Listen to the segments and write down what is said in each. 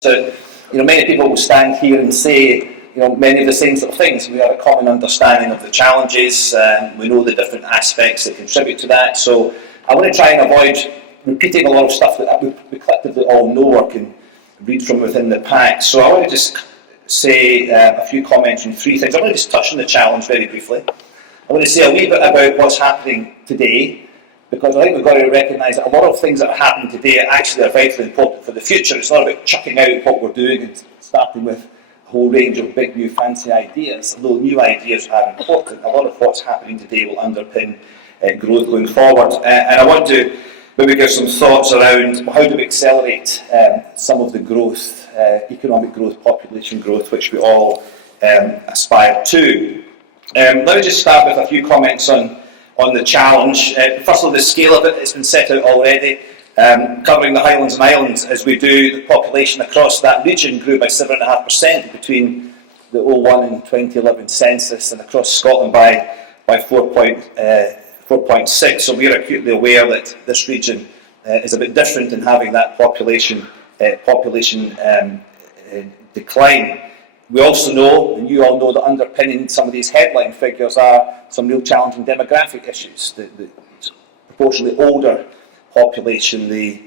So, many people will stand here and say, many of the same sort of things. We have a common understanding of the challenges, we know the different aspects that contribute to that. So I want to try and avoid repeating a lot of stuff that we collectively all know or can read from within the pack. So I want to just say a few comments on three things. I want to just touch on the challenge very briefly. I want to say a wee bit about what's happening today, because I think we've got to recognise that a lot of things that are happening today actually are vitally important for the future. It's not about chucking out what we're doing and starting with a whole range of big new fancy ideas. Although new ideas are important, a lot of what's happening today will underpin growth going forward. And I want to maybe give some thoughts around how do we accelerate some of the growth, economic growth, population growth, which we all aspire to. Let me just start with a few comments on the challenge. First of all, the scale of it has been set out already. Covering the Highlands and Islands as we do, the population across that region grew by 7.5% between the 01 and 2011 census, and across Scotland by 4.6. So we are acutely aware that this region is a bit different in having that population decline. We also know, and you all know, that underpinning some of these headline figures are some real challenging demographic issues. The proportionally older population, the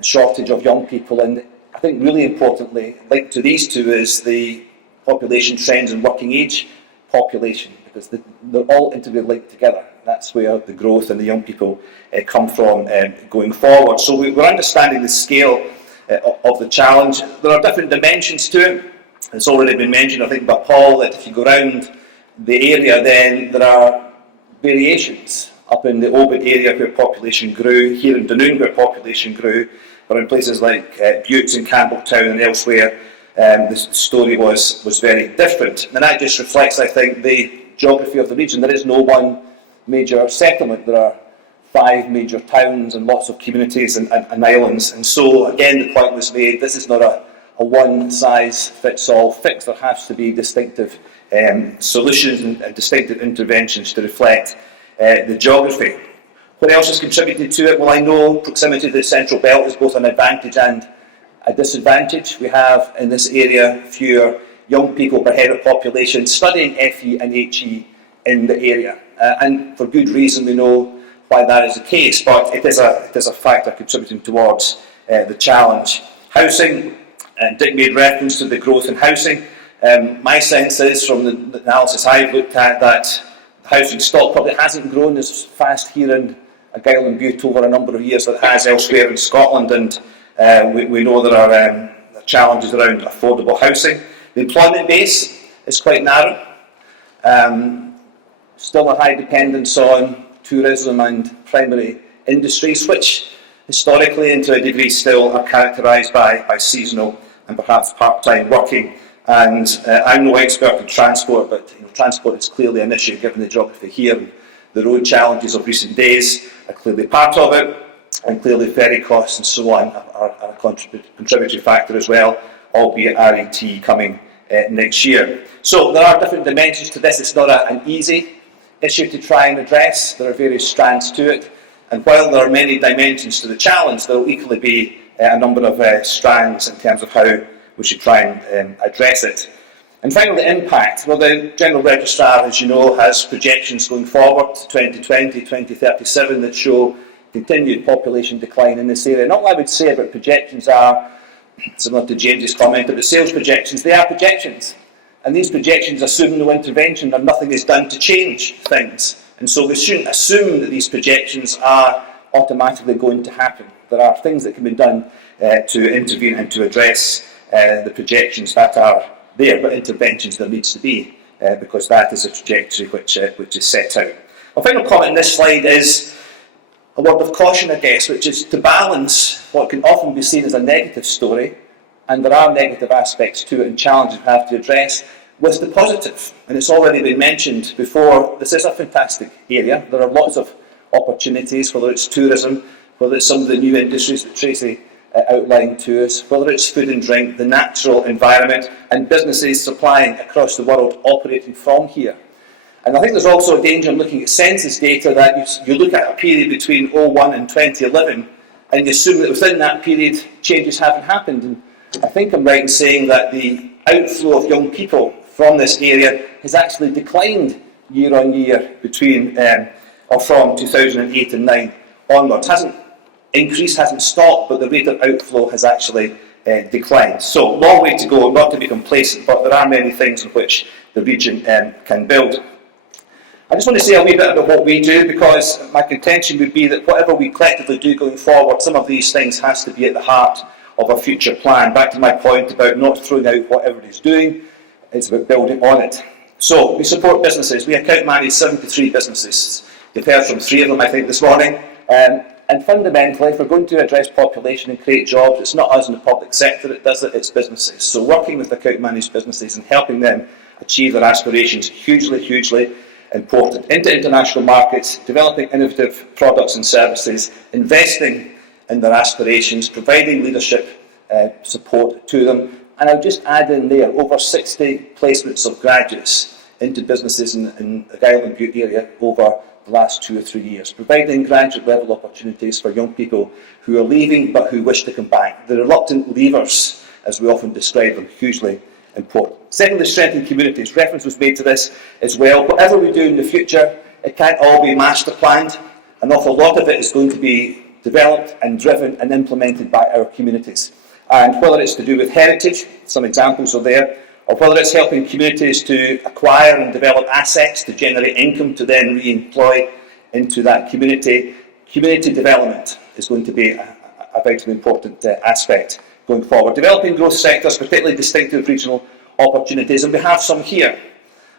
shortage of young people, and I think really importantly, linked to these two, is the population trends in working age population, because they're all integrally linked together. That's where the growth and the young people come from going forward. So we're understanding the scale of the challenge. There are different dimensions to it. It's already been mentioned, I think, by Paul, that if you go around the area, then there are variations. Up in the Oban area where population grew, here in Dunoon where population grew, but in places like Bute and Campbelltown and elsewhere, the story was very different. And that just reflects, I think, the geography of the region. There is no one major settlement. There are 5 major towns and lots of communities and islands. And so, again, the point was made, this is not a one-size-fits-all fix. There has to be distinctive solutions and distinctive interventions to reflect the geography. What else has contributed to it? Well, I know proximity to the central belt is both an advantage and a disadvantage. We have in this area fewer young people per head of population studying FE and HE in the area, and for good reason. We know why that is the case, but it is a factor contributing towards the challenge. Housing. And Dick made reference to the growth in housing. My sense is, from the analysis I've looked at, that the housing stock probably hasn't grown as fast here in Argyll and Bute over a number of years as it has elsewhere in Scotland, and we know there are challenges around affordable housing. The employment base is quite narrow. Still a high dependence on tourism and primary industries, which historically, and to a degree still, are characterised by seasonal and perhaps part-time working. And I'm no expert in transport, but transport is clearly an issue given the geography here. The road challenges of recent days are clearly part of it, and clearly ferry costs and so on are a contributory factor as well, albeit RET coming next year. So there are different dimensions to this. It's not an easy issue to try and address. There are various strands to it. And while there are many dimensions to the challenge, there will equally be a number of strands in terms of how we should try and address it. And finally, the impact. Well, the General Registrar, as you know, has projections going forward to 2020, 2037 that show continued population decline in this area. And all I would say about projections are, similar to James's comment about sales projections, they are projections. And these projections assume no intervention and nothing is done to change things. And so we shouldn't assume that these projections are automatically going to happen. There are things that can be done to intervene and to address the projections that are there, but interventions there needs to be, because that is a trajectory which is set out. My final comment on this slide is a word of caution, I guess, which is to balance what can often be seen as a negative story, and there are negative aspects to it and challenges we have to address, with the positive. And it's already been mentioned before, this is a fantastic area. There are lots of opportunities, whether it's tourism, whether it's some of the new industries that Tracy outlined to us, whether it's food and drink, the natural environment, and businesses supplying across the world operating from here. And I think there's also a danger in looking at census data that you look at a period between 01 and 2011 and you assume that within that period changes haven't happened. And I think I'm right in saying that the outflow of young people from this area has actually declined year on year from 2008 and 9 onwards. Hasn't increased, hasn't stopped, but the rate of outflow has actually declined. So, long way to go, not to be complacent, but there are many things in which the region can build. I just want to say a wee bit about what we do, because my contention would be that whatever we collectively do going forward, some of these things has to be at the heart of a future plan. Back to my point about not throwing out what everybody's doing, it's about building on it. So, we support businesses. We account manage 73 businesses. You've heard from 3 of them, I think, this morning. And fundamentally, if we're going to address population and create jobs, it's not us in the public sector that does it, it's businesses. So working with account managed businesses and helping them achieve their aspirations, hugely, hugely important. Into international markets, developing innovative products and services, investing in their aspirations, providing leadership support to them. And I'll just add in there, over 60 placements of graduates into businesses in the Argyll and Bute area over the last 2 or 3 years, providing graduate level opportunities for young people who are leaving but who wish to come back. The reluctant leavers, as we often describe them, hugely important. Secondly, strengthening communities. Reference was made to this as well. Whatever we do in the future, it can't all be master planned. An awful lot of it is going to be developed and driven and implemented by our communities. And whether it's to do with heritage, some examples are there, or whether it's helping communities to acquire and develop assets to generate income to then re-employ into that community, community development is going to be a vitally important aspect going forward. Developing growth sectors, particularly distinctive regional opportunities, and we have some here.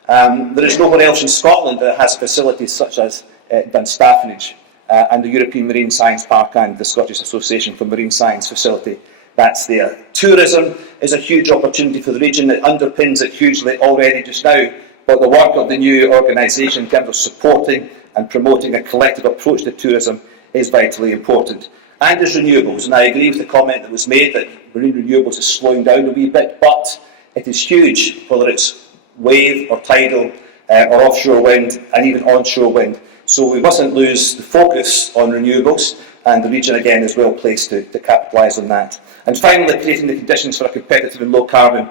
There is nowhere else in Scotland that has facilities such as Dunstafnage and the European Marine Science Park and the Scottish Association for Marine Science facility. That's there. Tourism is a huge opportunity for the region. It underpins it hugely already just now, but the work of the new organisation in terms of supporting and promoting a collective approach to tourism is vitally important. And there's renewables, and I agree with the comment that was made that marine renewables is slowing down a wee bit, but it is huge, whether it's wave or tidal or offshore wind and even onshore wind. So we mustn't lose the focus on renewables, and the region again is well placed to capitalise on that. And finally, creating the conditions for a competitive and low carbon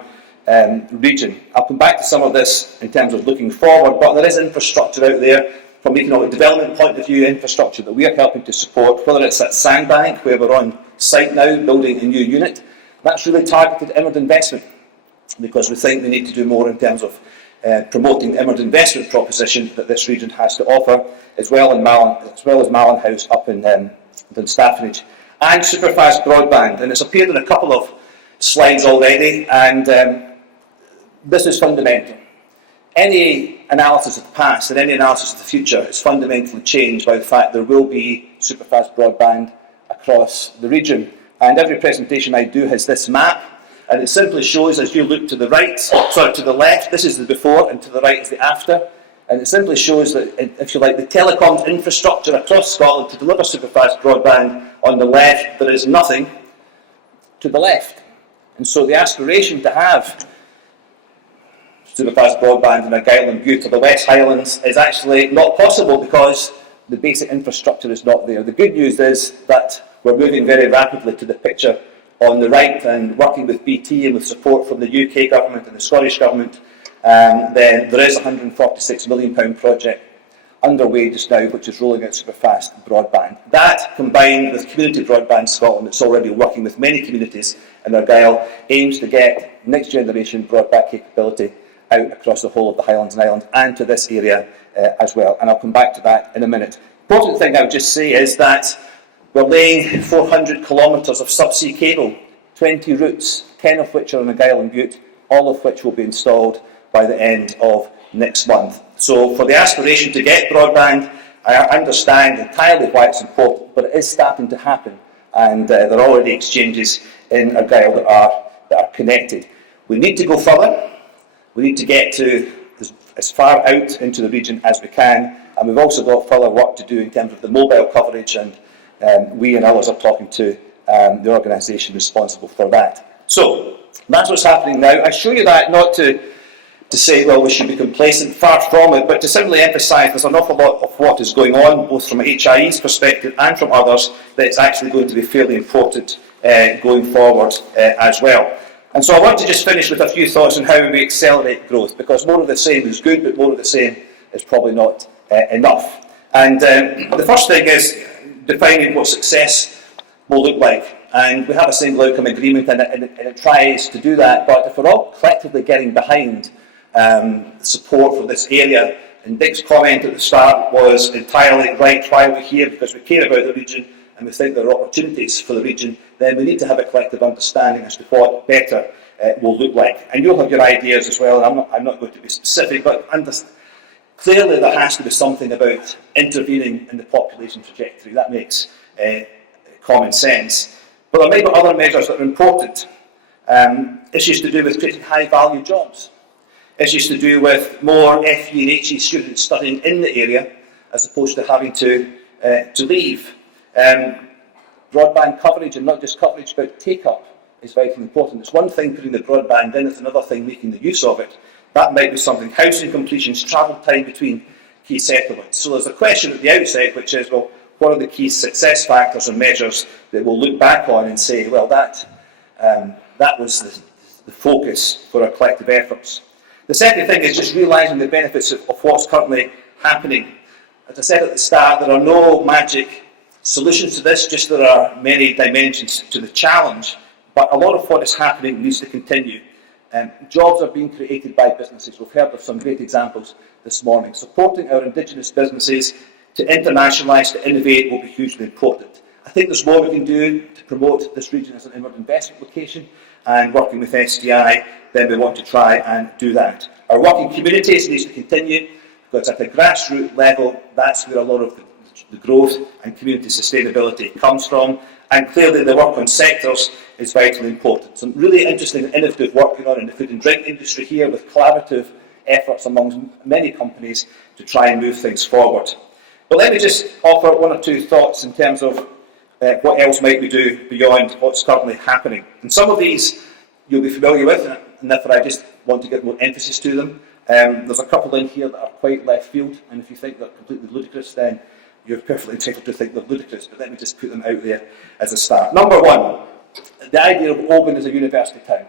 region. I'll come back to some of this in terms of looking forward, but there is infrastructure out there from an economic development point of view, infrastructure that we are helping to support, whether it's at Sandbank, where we're on site now building a new unit. That's really targeted inward investment, because we think we need to do more in terms of promoting the inward investment proposition that this region has to offer, as well as Malin House up in Dunstafnage. And superfast broadband, and it's appeared in a couple of slides already, and this is fundamental. Any analysis of the past and any analysis of the future is fundamentally changed by the fact there will be superfast broadband across the region. And every presentation I do has this map, and it simply shows, as you look to the left, this is the before, and to the right is the after. And it simply shows that, if you like, the telecoms infrastructure across Scotland to deliver superfast broadband on the left, there is nothing to the left. And so the aspiration to have superfast broadband in Argyll and Bute or the West Highlands is actually not possible because the basic infrastructure is not there. The good news is that we're moving very rapidly to the picture on the right, and working with BT and with support from the UK government and the Scottish government, then there is a £146 million project underway just now, which is rolling out superfast broadband. That, combined with Community Broadband Scotland, that's already working with many communities in Argyll, aims to get next generation broadband capability out across the whole of the Highlands and Islands and to this area as well. And I'll come back to that in a minute. The important thing I would just say is that we're laying 400 kilometres of subsea cable, 20 routes, 10 of which are in Argyll and Bute, all of which will be installed by the end of next month. So for the aspiration to get broadband, I understand entirely why it's important, but it is starting to happen, and there are already exchanges in Argyll that are connected. We need to go further. We need to get to as far out into the region as we can, and we've also got further work to do in terms of the mobile coverage, and we and others are talking to the organisation responsible for that. So that's what's happening now. I show you that not to to say, well, we should be complacent, far from it, but to simply emphasise there's an awful lot of what is going on, both from HIE's perspective and from others, that it's actually going to be fairly important going forward as well. And so I want to just finish with a few thoughts on how we accelerate growth, because more of the same is good, but more of the same is probably not enough. And the first thing is defining what success will look like. And we have a single outcome agreement, and it tries to do that, but if we're all collectively getting behind support for this area, and Dick's comment at the start was entirely right, why we're here, because we care about the region and we think there are opportunities for the region, then we need to have a collective understanding as to what better will look like. And you'll have your ideas as well, and I'm not going to be specific, but clearly there has to be something about intervening in the population trajectory. That makes common sense. But there may be other measures that are important. Issues to do with creating high-value jobs. Issues to do with more FE and HE students studying in the area as opposed to having to leave. Broadband coverage, and not just coverage, but take-up is vitally important. It's one thing putting the broadband in, it's another thing making the use of it. That might be something. Housing completions, travel time between key settlements. So there's a question at the outset, which is, well, what are the key success factors and measures that we'll look back on and say, well, that was the focus for our collective efforts. The second thing is just realising the benefits of what's currently happening. As I said at the start, there are no magic solutions to this, just there are many dimensions to the challenge, but a lot of what is happening needs to continue. Jobs are being created by businesses. We've heard of some great examples this morning. Supporting our Indigenous businesses to internationalise, to innovate will be hugely important. I think there's more we can do to promote this region as an inward investment location, and working with SDI, then we want to try and do that. Our working communities needs to continue, because at the grassroots level, that's where a lot of the growth and community sustainability comes from, and clearly the work on sectors is vitally important. Some really interesting and innovative work going on in the food and drink industry here, with collaborative efforts amongst many companies to try and move things forward. But let me just offer one or two thoughts in terms of what else might we do beyond what's currently happening. And some of these you'll be familiar with, and therefore I just want to give more emphasis to them. There's a couple in here that are quite left field, and if you think they're completely ludicrous, then you're perfectly entitled to think they're ludicrous, but let me just put them out there as a start. Number one, the idea of Oban as a university town.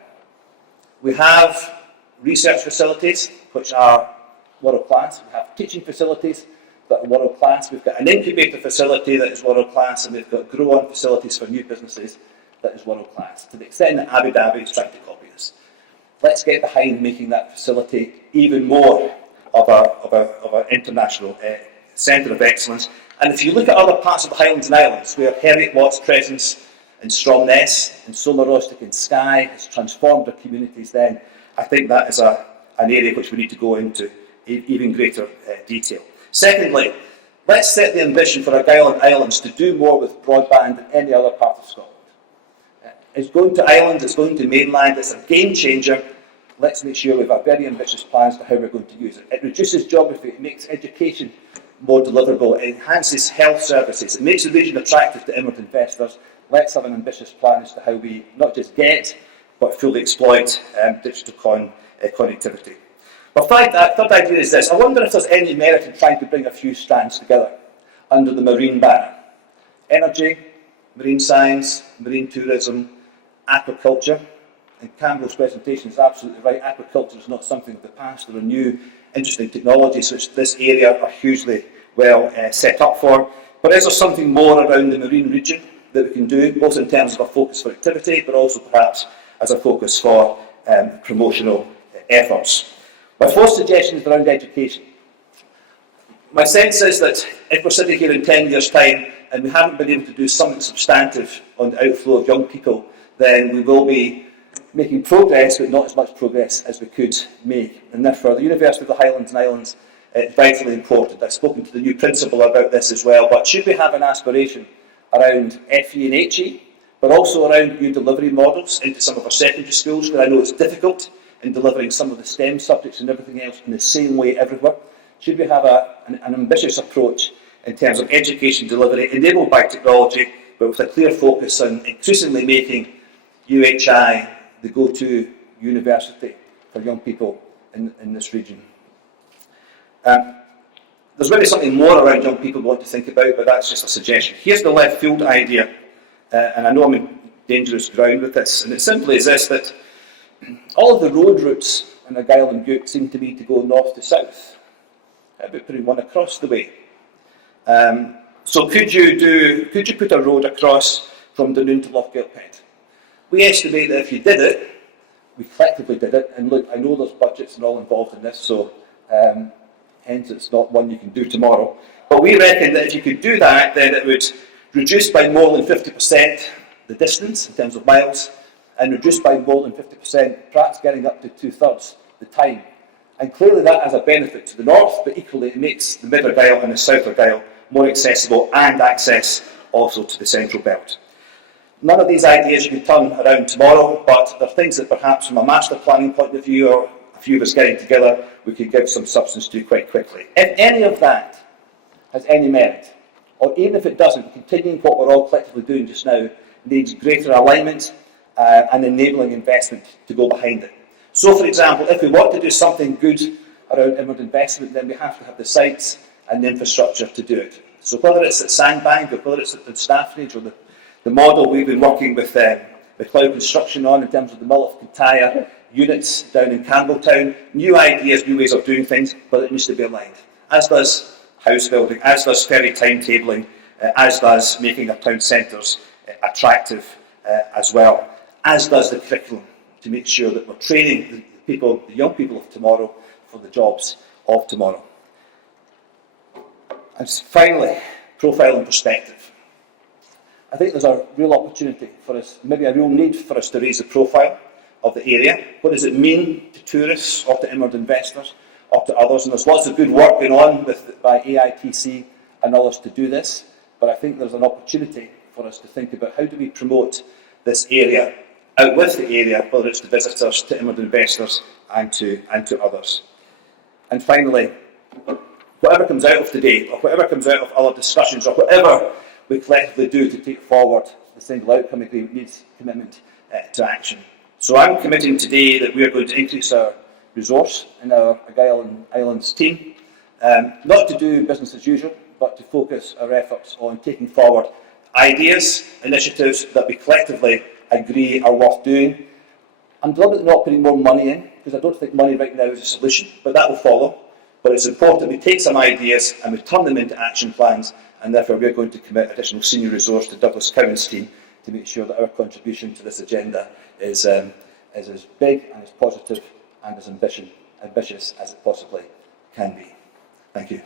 We have research facilities, which are world class. We have teaching facilities that are world class. We've got an incubator facility that is world class, and we've got grow-on facilities for new businesses that is world class. To the extent that Abu Dhabi is trying to copy us, let's get behind making that facility even more of an international centre of excellence. And if you look at other parts of the Highlands and Islands, where Heriot Watt's presence in Stromness and Solarostic and Skye has transformed our communities, then I think that is an area which we need to go into even greater detail. Secondly, let's set the ambition for Argyll and Islands to do more with broadband than any other part of Scotland. It's going to Ireland, it's going to mainland, it's a game changer. Let's make sure we have very ambitious plans for how we're going to use it. It reduces geography, it makes education more deliverable, it enhances health services, it makes the region attractive to inward investors. Let's have an ambitious plan as to how we not just get, but fully exploit digital connectivity. Well, third idea is this. I wonder if there's any merit in trying to bring a few strands together under the marine banner. Energy, marine science, marine tourism, aquaculture. And Campbell's presentation is absolutely right. Aquaculture is not something of the past. There are new, interesting technologies which this area are hugely well set up for. But is there something more around the marine region that we can do, both in terms of a focus for activity, but also perhaps as a focus for promotional efforts? My fourth suggestion is around education. My sense is that if we're sitting here in 10 years' time and we haven't been able to do something substantive on the outflow of young people, then we will be making progress, but not as much progress as we could make. And therefore, the University of the Highlands and Islands is vitally important. I've spoken to the new principal about this as well, but should we have an aspiration around FE and HE, but also around new delivery models into some of our secondary schools, where I know it's difficult in delivering some of the STEM subjects and everything else in the same way everywhere? Should we have an ambitious approach in terms of education delivery enabled by technology, but with a clear focus on increasingly making UHI the go-to university for young people in this region. There's maybe something more around young people we want to think about, but that's just a suggestion. Here's the left field idea, and I know I'm in dangerous ground with this, and it simply is this, that all of the road routes in Argyll and Bute seem to me to go north to south. How about putting one across the way? So could you put a road across from Dunoon to Lochgilphead? We estimate that if you did it, we collectively did it, and look, I know there's budgets and all involved in this, so hence it's not one you can do tomorrow. But we reckon that if you could do that, then it would reduce by more than 50% the distance in terms of miles, and reduce by more than 50%, perhaps getting up to 2/3 the time. And clearly that has a benefit to the north, but equally it makes the Mid Argyll and the South Argyll more accessible, and access also to the central belt. None of these ideas you can turn around tomorrow, but they're things that perhaps from a master planning point of view, or a few of us getting together, we could give some substance to quite quickly. If any of that has any merit, or even if it doesn't, continuing what we're all collectively doing just now needs greater alignment and enabling investment to go behind it. So, for example, if we want to do something good around inward investment, then we have to have the sites and the infrastructure to do it. So whether it's at Sandbank, or whether it's at Staffridge, or the model we've been working with Cloud Construction on in terms of the Mull of Kintyre units down in Campbelltown, new ideas, new ways of doing things, but it needs to be aligned. As does house building, as does ferry timetabling, as does making our town centres attractive as well, as does the curriculum, to make sure that we're training the young people of tomorrow for the jobs of tomorrow. And finally, profile and perspective. I think there's a real opportunity for us, maybe a real need for us to raise the profile of the area. What does it mean to tourists, or to inward investors, or to others? And there's lots of good work going on by AITC and others to do this, but I think there's an opportunity for us to think about how do we promote this area out with the area, whether it's to visitors, to inward investors, and to others. And finally, whatever comes out of today, or whatever comes out of other discussions, or whatever we collectively do to take forward the single outcome agreement, needs commitment to action. So I'm committing today that we are going to increase our resource in our Argyll and Islands team, not to do business as usual, but to focus our efforts on taking forward ideas, initiatives that we collectively agree are worth doing. I'm deliberately not putting more money in, because I don't think money right now is a solution, but that will follow. But it's important we take some ideas and we turn them into action plans, and therefore we're going to commit additional senior resource to Douglas Cowan's team to make sure that our contribution to this agenda is as big and as positive and as ambitious as it possibly can be. Thank you.